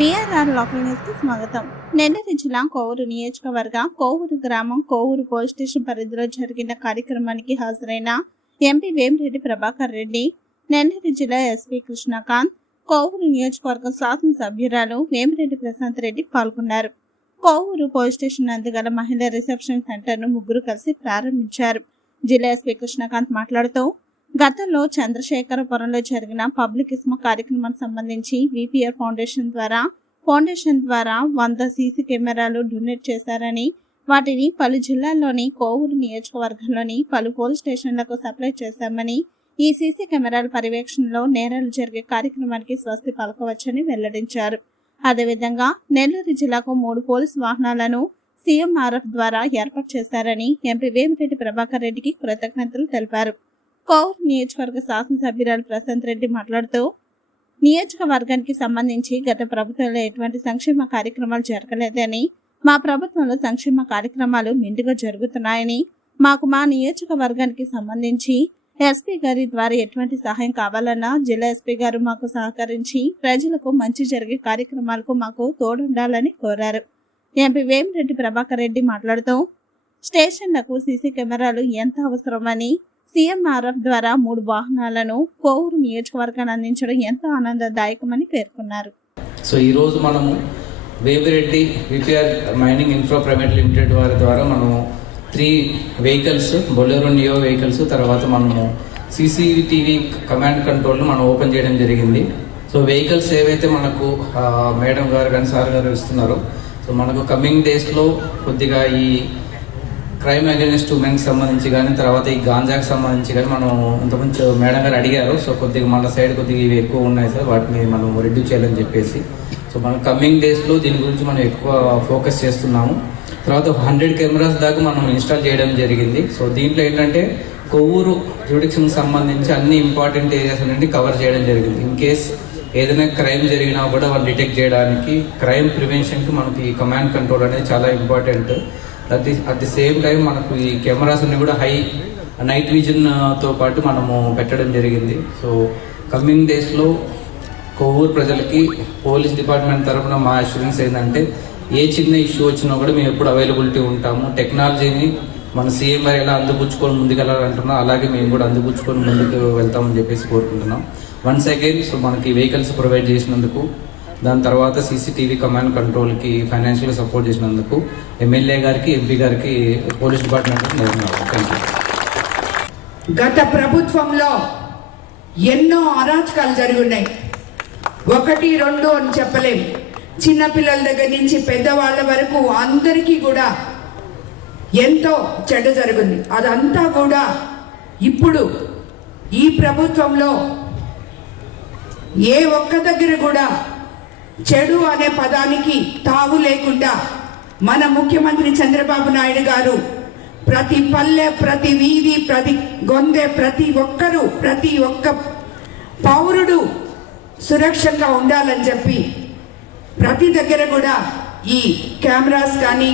BRR local న్యూస్కి స్వాగతం. నెల్లూరు జిల్లా కోవూరు నియోజకవర్గ కోవూరు గ్రామం కోవూరు పోలీస్ స్టేషన్ పరిధిలో జరిగిన కార్యక్రమానికి హాజరైన ఎంపీ వేమిరెడ్డి ప్రభాకర్ రెడ్డి నెల్లూరు జిల్లా ఎస్పీ కృష్ణకాంత్ కోవూరు నియోజకవర్గ శాసనసభ్యురాలు వేమిరెడ్డి ప్రశాంత్ రెడ్డి పాల్గొన్నారు. కోవూరు పోలీస్ స్టేషన్ అందుగల మహిళా రిసెప్షన్ సెంటర్ను ముగ్గురు కలిసి ప్రారంభించారు. జిల్లా ఎస్పీ కృష్ణకాంత్ మాట్లాడుతూ గతంలో చంద్రశేఖరపురంలో జరిగిన పబ్లిక్ ఇస్మ కార్యక్రమానికి సంబంధించి విపిఆర్ ఫౌండేషన్ ద్వారా ఫౌండేషన్ ద్వారా వంద సీసీ కెమెరాలు డొనేట్ చేశారని వాటిని పలు జిల్లాల్లోని కోవూరు నియోజకవర్గంలోని పలు పోలీస్ స్టేషన్లకు సప్లై చేశామని ఈ సీసీ కెమెరాల పర్యవేక్షణలో నేరాలు జరిగే కార్యక్రమానికి స్వస్తి పలకవచ్చని వెల్లడించారు. అదేవిధంగా నెల్లూరు జిల్లాకు మూడు పోలీసు వాహనాలను సీఎంఆర్ఎఫ్ ద్వారా ఏర్పాటు చేశారని ఎంపీ వేమిరెడ్డి ప్రభాకర్ రెడ్డికి కృతజ్ఞతలు తెలిపారు. కోవూరు నియోజకవర్గ శాసనసభ్యురాలు ప్రశాంత్ రెడ్డి మాట్లాడుతూ నియోజకవర్గానికి సంబంధించి గత ప్రభుత్వంలో ఎటువంటి సంక్షేమ కార్యక్రమాలు జరగలేదని మా ప్రభుత్వంలో సంక్షేమ కార్యక్రమాలు మిండుగా జరుగుతున్నాయని మాకు మా నియోజకవర్గానికి సంబంధించి ఎస్పీ గారి ద్వారా ఎటువంటి సహాయం కావాలన్నా జిల్లా ఎస్పీ గారు మాకు సహకరించి ప్రజలకు మంచి జరిగే కార్యక్రమాలకు మాకు తోడుండాలని కోరారు. ఎంపీ వేమిరెడ్డి ప్రభాకర్ రెడ్డి మాట్లాడుతూ స్టేషన్లకు సీసీ కెమెరాలు ఎంత అవసరమని సీఎంఆర్ఎఫ్ ద్వారా మూడు వాహనాలను కోవూరు నియోజకవర్గాన్ని అందించడం ఎంతో ఆనందదాయకమని పేర్కొన్నారు. సో ఈరోజు మనము Vemireddy VPR mining infra private limited వారి ద్వారా మనము three vehicles Bolero neo vehicles తర్వాత మనము సీసీటీవీ కమాండ్ కంట్రోల్ను మనం ఓపెన్ చేయడం జరిగింది. సో వెహికల్స్ ఏవైతే మనకు మేడం గారు కానీ సార్ గారు ఇస్తున్నారో సో మనకు కమింగ్ డేస్లో కొద్దిగా ఈ క్రైమ్ అగేనెస్ట్ ఉమెన్కి సంబంధించి కానీ తర్వాత ఈ గాంజాకి సంబంధించి కానీ మనం ఇంతకుముందు మేడం గారు అడిగారు. సో కొద్దిగా మన సైడ్ కొద్దిగా ఇవి ఎక్కువ ఉన్నాయి సార్. వాటిని మనం రెడ్యూస్ చేయాలని చెప్పేసి. సో మనం కమింగ్ డేస్లో దీని గురించి మనం ఎక్కువ ఫోకస్ చేస్తున్నాము. తర్వాత హండ్రెడ్ కెమెరాస్ దాకా మనం ఇన్స్టాల్ చేయడం జరిగింది. సో దీంట్లో ఏంటంటే కొవ్వూరు జ్యూడిక్షన్ సంబంధించి అన్ని ఇంపార్టెంట్ ఏరియాస్ అన్ని కవర్ చేయడం జరిగింది. ఇన్ కేస్ ఏదైనా క్రైమ్ జరిగినా కూడా వాళ్ళు డిటెక్ట్ చేయడానికి క్రైమ్ ప్రివెన్షన్కి మనకి కమాండ్ కంట్రోల్ అనేది చాలా important. At the at the same time మనకు ఈ కెమెరాస్ అన్ని కూడా హై నైట్ విజన్తో పాటు మనము పెట్టడం జరిగింది. సో కమింగ్ డేస్లో కొవ్వూరు ప్రజలకి పోలీస్ డిపార్ట్మెంట్ తరఫున మా అష్యూరెన్స్ ఏంటంటే ఏ చిన్న ఇష్యూ వచ్చినా కూడా మేము ఎప్పుడు అవైలబిలిటీ ఉంటాము. టెక్నాలజీని మన సీఎం గారు ఎలా అందిపుచ్చుకొని ముందుకెళ్ళాలంటున్నా అలాగే మేము కూడా అందిపుచ్చుకొని ముందుకు వెళ్తామని చెప్పేసి కోరుకుంటున్నాం. వన్స్ అగైన్ సో మనకి వెహికల్స్ ప్రొవైడ్ చేసినందుకు దాని తర్వాత సీసీటీవీ కమాండ్ కంట్రోల్కి ఫైనాన్షియల్ సపోర్ట్ చేసినందుకు ఎమ్మెల్యే గారికి ఎంపీ గారికి పోలీస్ డిపార్ట్మెంట్ థ్యాంక్ యూ గత ప్రభుత్వంలో ఎన్నో అరాచకాలు జరిగి ఉన్నాయి ఒకటి రెండు అని చెప్పలేం. చిన్నపిల్లల దగ్గర నుంచి పెద్దవాళ్ళ వరకు అందరికీ కూడా ఎంతో చెడ్డ జరుగుంది. అదంతా కూడా ఇప్పుడు ఈ ప్రభుత్వంలో ఏ ఒక్క దగ్గర కూడా చెడు అనే పదానికి తావు లేకుండా మన ముఖ్యమంత్రి చంద్రబాబు నాయుడు గారు ప్రతి పల్లె ప్రతి వీధి ప్రతి గొందె ప్రతి ఒక్కరూ ప్రతి ఒక్క పౌరుడు సురక్షంగా ఉండాలని చెప్పి ప్రతి దగ్గర కూడా ఈ కెమెరాస్ కానీ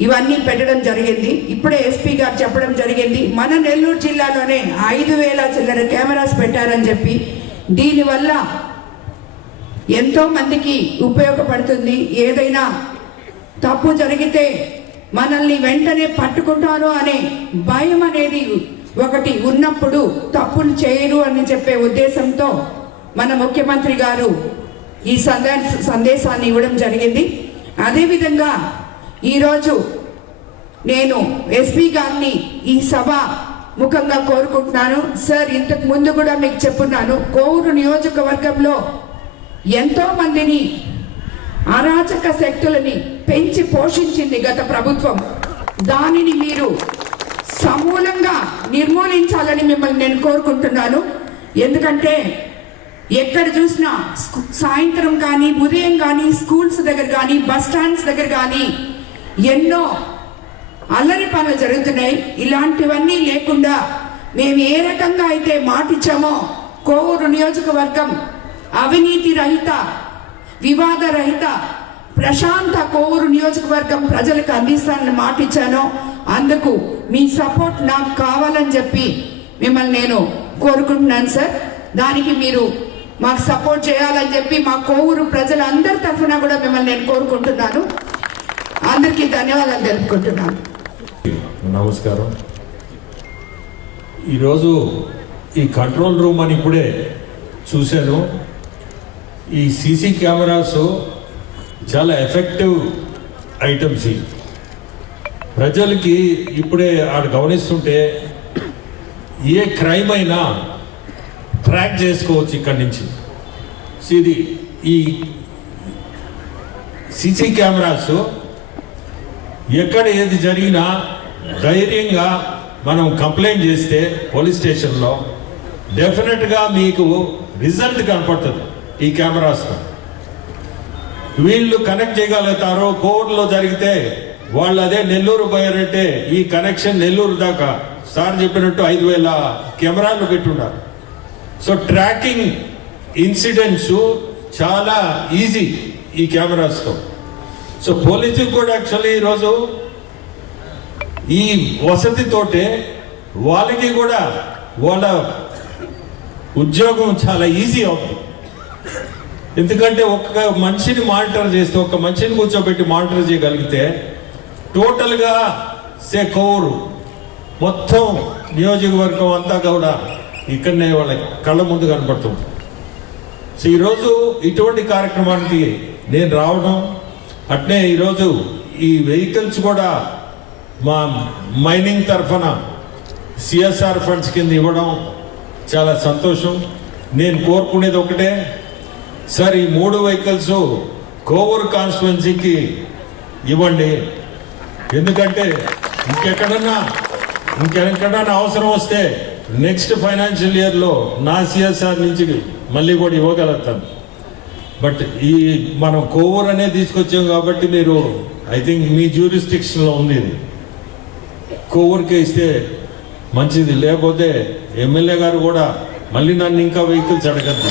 ఇవన్నీ పెట్టడం జరిగింది. ఇప్పుడే ఎస్పీ గారు చెప్పడం జరిగింది. మన నెల్లూరు జిల్లాలోనే ఐదు వేల చిల్లర కెమెరాస్ పెట్టారని చెప్పి దీనివల్ల ఎంతో మందికి ఉపయోగపడుతుంది. ఏదైనా తప్పు జరిగితే మనల్ని వెంటనే పట్టుకుంటారు అనే భయం అనేది ఒకటి ఉన్నప్పుడు తప్పులు చేయరు అని చెప్పే ఉద్దేశంతో మన ముఖ్యమంత్రి గారు ఈ సందే సందేశాన్ని ఇవ్వడం జరిగింది. అదేవిధంగా ఈరోజు నేను ఎస్పీ గారిని ఈ సభ ముఖంగా కోరుకుంటున్నాను. సార్ ఇంతకు ముందు కూడా మీకు చెప్పున్నాను. కోవూరు నియోజకవర్గంలో ఎంతో మందిని అరాచక శక్తులని పెంచి పోషించింది గత ప్రభుత్వం. దానిని మీరు సమూలంగా నిర్మూలించాలని మిమ్మల్ని నేను కోరుకుంటున్నాను. ఎందుకంటే ఎక్కడ చూసినా సాయంత్రం కానీ ఉదయం కానీ స్కూల్స్ దగ్గర కానీ బస్ స్టాండ్స్ దగ్గర కానీ ఎన్నో అల్లరి పనులు జరుగుతున్నాయి. ఇలాంటివన్నీ లేకుండా మేము ఏ రకంగా అయితే మాటిచ్చామో కోవూరు నియోజకవర్గం అవినీతి రహిత వివాద రహిత ప్రశాంత కోవూరు నియోజకవర్గం ప్రజలకు అందిస్తానని మాటిచ్చానో అందుకు మీ సపోర్ట్ నాకు కావాలని చెప్పి మిమ్మల్ని నేను కోరుకుంటున్నాను సార్. దానికి మీరు మాకు సపోర్ట్ చేయాలని చెప్పి మా కోవూరు ప్రజలందరి తరఫున కూడా మిమ్మల్ని నేను కోరుకుంటున్నాను. అందరికీ ధన్యవాదాలు తెలుపుకుంటున్నాను. నమస్కారం. ఈరోజు ఈ కంట్రోల్ రూమ్ అని ఇప్పుడే చూశాను. ఈ సీసీ కెమెరాస్ చాలా ఎఫెక్టివ్ ఐటమ్స్ ఇవి. ప్రజలకి ఇప్పుడే ఆడ గమనిస్తుంటే ఏ క్రైమ్ అయినా ట్రాక్ చేసుకోవచ్చు ఇక్కడి నుంచి. ఇది ఈ సీసీ కెమెరాస్ ఎక్కడ ఏది జరిగినా ధైర్యంగా మనం కంప్లైంట్ చేస్తే పోలీస్ స్టేషన్లో డెఫినెట్గా మీకు రిజల్ట్ కనపడుతుంది. ఈ కెమెరాస్తో వీళ్ళు కనెక్ట్ చేయగలుగుతారు కోర్టులో జరిగితే వాళ్ళు అదే నెల్లూరు పోయారంటే ఈ కనెక్షన్ నెల్లూరు దాకా. సార్ చెప్పినట్టు ఐదు వేల కెమెరాలు పెట్టున్నారు. సో ట్రాకింగ్ ఇన్సిడెంట్స్ చాలా ఈజీ ఈ కెమెరాస్తో. సో పోలీసులు కూడా యాక్చువల్లీ ఈరోజు ఈ వసతితోటే వాళ్ళకి కూడా వాళ్ళ ఉద్యోగం చాలా ఈజీ అవుతుంది. ఎందుకంటే ఒక్క మనిషిని మానిటర్ చేస్తే ఒక మనిషిని కూర్చోబెట్టి మానిటర్ చేయగలిగితే టోటల్గా సే కౌరు మొత్తం నియోజకవర్గం అంతా కూడా ఇక్కడనే వాళ్ళ కళ్ళ ముందు కనపడుతుంది. సో ఈరోజు ఇటువంటి కార్యక్రమానికి నేను రావడం అట్నే ఈరోజు ఈ వెహికల్స్ కూడా మా మైనింగ్ తరఫున సిఎస్ఆర్ ఫండ్స్ కింద ఇవ్వడం చాలా సంతోషం. నేను కోరుకునేది ఒకటే సార్ ఈ మూడు వెహికల్స్ కోవూరు కాన్స్టిట్యున్సీకి ఇవ్వండి. ఎందుకంటే ఇంకెక్కడన్నా ఇంకెక్కడన్నా అవసరం వస్తే నెక్స్ట్ ఫైనాన్షియల్ ఇయర్లో నా సిఎస్ఆర్ నుంచి మళ్ళీ కూడా ఇవ్వగలుగుతాను బట్ ఈ మనం కోవూరు అనేది తీసుకొచ్చాం కాబట్టి మీరు ఐ థింక్ మీ జ్యూరిస్టిక్షన్లో ఉంది ఇది. కోవూరుకే ఇస్తే మంచిది. లేకపోతే ఎమ్మెల్యే గారు కూడా మళ్ళీ నన్ను ఇంకా వెహికల్స్ అడగద్దు.